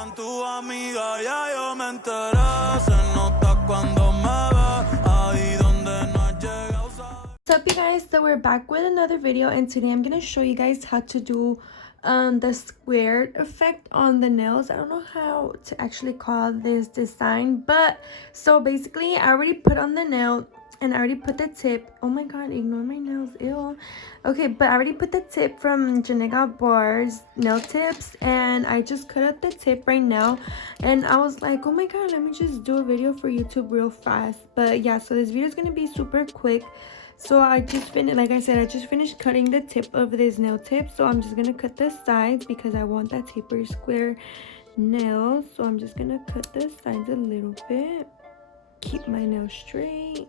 digan tu amiga, ya yo me enteré. Se nota cuando me ve, ahí donde no has llegado, sabes. What's up, you guys? So we're back with another video, and today I'm gonna show you guys how to do the squared effect on the nails. I don't know how to actually call this design, but so basically I already put on the nail and I already put the tip. Oh my god, ignore my nails, ew. Okay, but I already put the tip from Janega Bar's nail tips, and I just cut out the tip right now. And I was like, oh my god, let me just do a video for YouTube real fast. But yeah, so this video is gonna be super quick. So I just finished, like I said, I just finished cutting the tip of this nail tip. So I'm just gonna cut the sides because I want that taper square nail. So I'm just gonna cut the sides a little bit, keep my nail straight,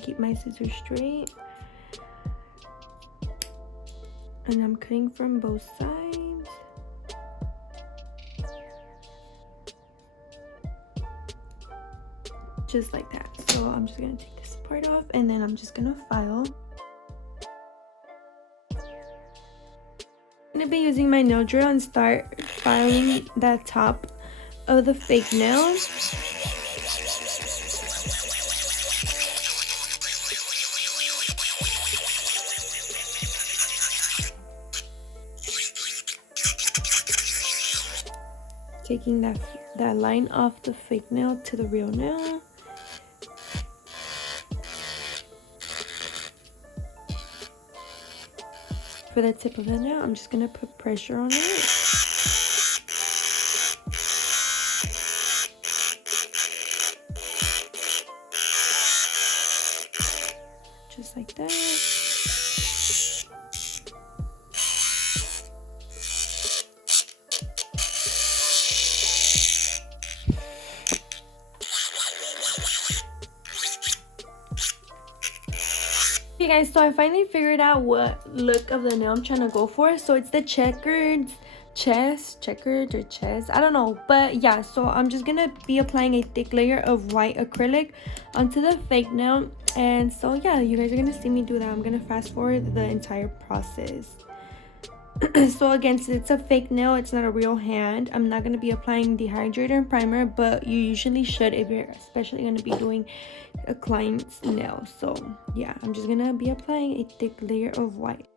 keep my scissors straight. And I'm cutting from both sides. Just like that. So I'm just gonna take this part off, and then I'm just gonna file. I'm gonna be using my nail drill and start filing that top of the fake nail. Taking that line off the fake nail to the real nail. For the tip of the nail, I'm just gonna put pressure on it. Just like that. Okay guys, so I finally figured out what look of the nail I'm trying to go for. So it's the checkered or chest, I don't know, but yeah, so I'm just gonna be applying a thick layer of white acrylic onto the fake nail. And so yeah, you guys are gonna see me do that. I'm gonna fast forward the entire process. So again, since it's a fake nail, it's not a real hand, I'm not going to be applying dehydrator and primer, but you usually should if you're especially going to be doing a client's nail. So yeah, I'm just going to be applying a thick layer of white.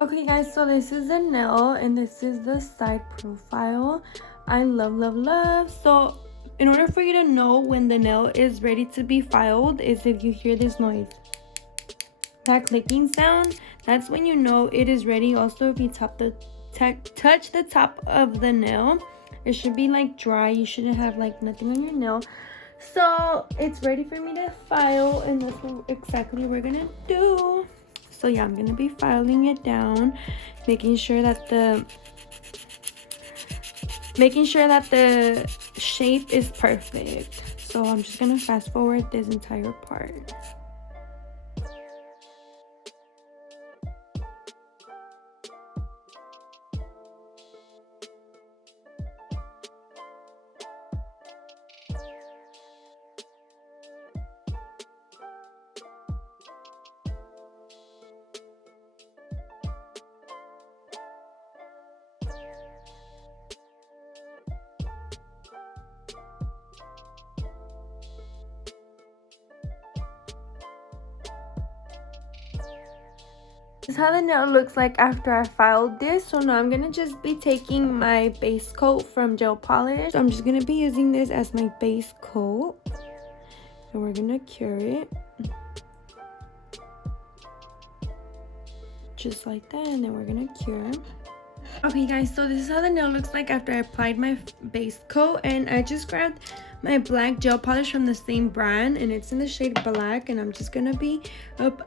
Okay guys, so this is the nail and this is the side profile. I love. So in order for you to know when the nail is ready to be filed is if you hear this noise, that clicking sound, that's when you know it is ready. Also, if you touch the top of the nail, it should be like dry. You shouldn't have like nothing on your nail. So it's ready for me to file, and that's exactly what we're gonna do. So yeah, I'm gonna be filing it down, making sure that the shape is perfect. So I'm just gonna fast forward this entire part. This is how the nail looks like after I filed this. So now I'm gonna just be taking my base coat from gel polish. So I'm just gonna be using this as my base coat, and we're gonna cure it just like that, and then we're gonna cure. Okay guys, so this is how the nail looks like after I applied my base coat, and I just grabbed my black gel polish from the same brand, and it's in the shade black, and I'm just gonna be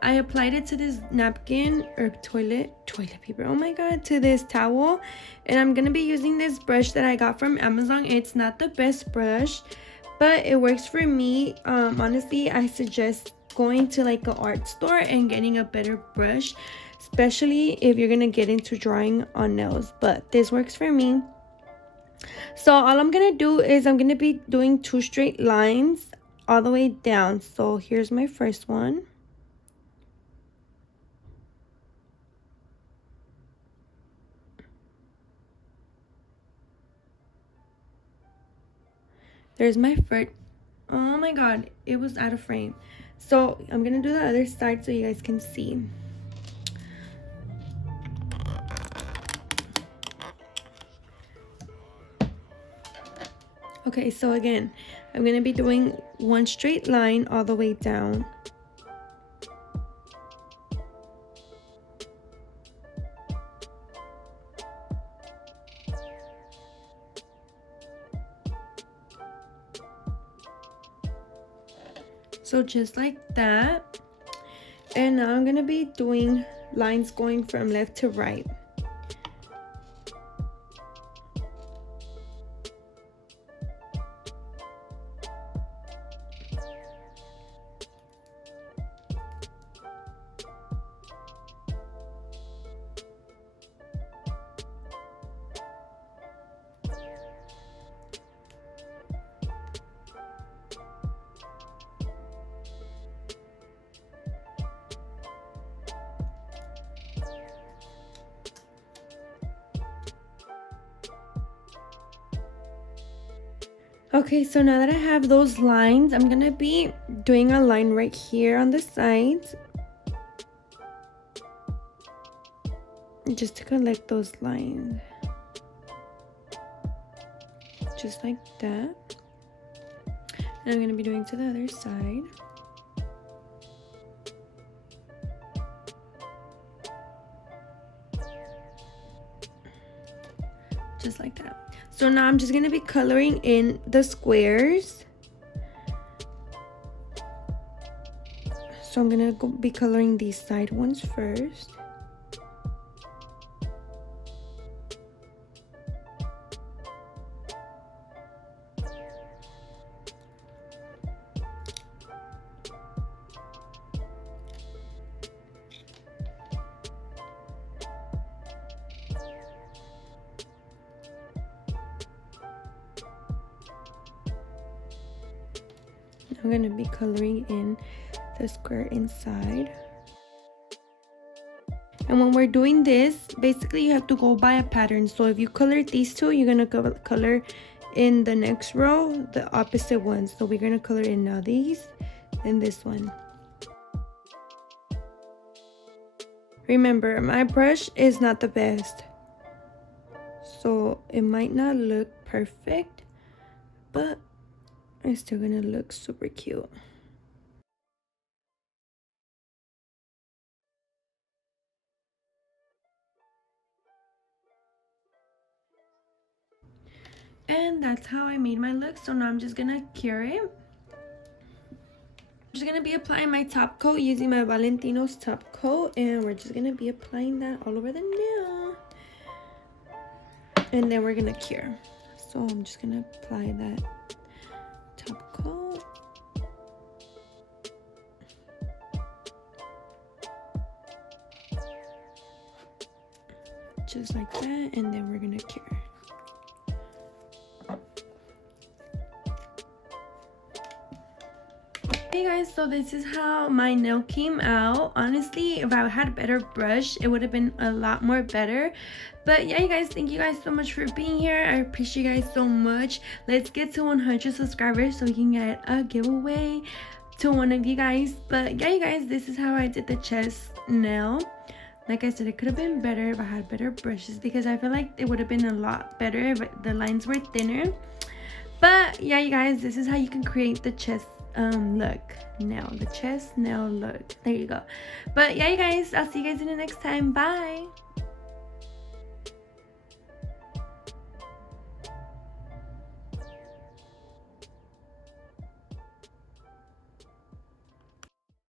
I applied it to this napkin or toilet paper, oh my god, to this towel, and I'm gonna be using this brush that I got from Amazon. It's not the best brush, but it works for me. Honestly, I suggest going to like an art store and getting a better brush, especially if you're gonna get into drawing on nails, but this works for me. So all I'm gonna do is I'm gonna be doing 2 straight lines all the way down. So here's my first one. There's my first. Oh my god, it was out of frame. So I'm gonna do the other side so you guys can see. Okay, so again, I'm gonna be doing 1 straight line all the way down. So just like that. And now I'm gonna be doing lines going from left to right. Okay, so now that I have those lines, I'm gonna be doing a line right here on the sides, just to collect those lines, just like that. And I'm gonna be doing to the other side. Just like that. So now I'm just gonna be coloring in the squares. So I'm gonna be coloring these side ones first. I'm going to be coloring in the square inside. And when we're doing this, basically you have to go by a pattern. So if you color these two, you're going to color in the next row the opposite ones. So we're going to color in now these and this one. Remember, my brush is not the best, so it might not look perfect, but it's still gonna look super cute. And that's how I made my look. So now I'm just gonna cure it. I'm just gonna be applying my top coat using my Valentino's top coat, and we're just gonna be applying that all over the nail, and then we're gonna cure. So I'm just gonna apply that top coat. Just like that, and then we're gonna cure. Hey guys, so this is how my nail came out. Honestly, if I had a better brush, it would have been a lot more better. But yeah, you guys, thank you guys so much for being here. I appreciate you guys so much. Let's get to 100 subscribers so we can get a giveaway to one of you guys. But yeah, you guys, this is how I did the chest nail. Like I said, it could have been better if I had better brushes, because I feel like it would have been a lot better if the lines were thinner. But yeah, you guys, this is how you can create the chest look nail, the chest nail look. There you go. But yeah, you guys, I'll see you guys in the next time. Bye.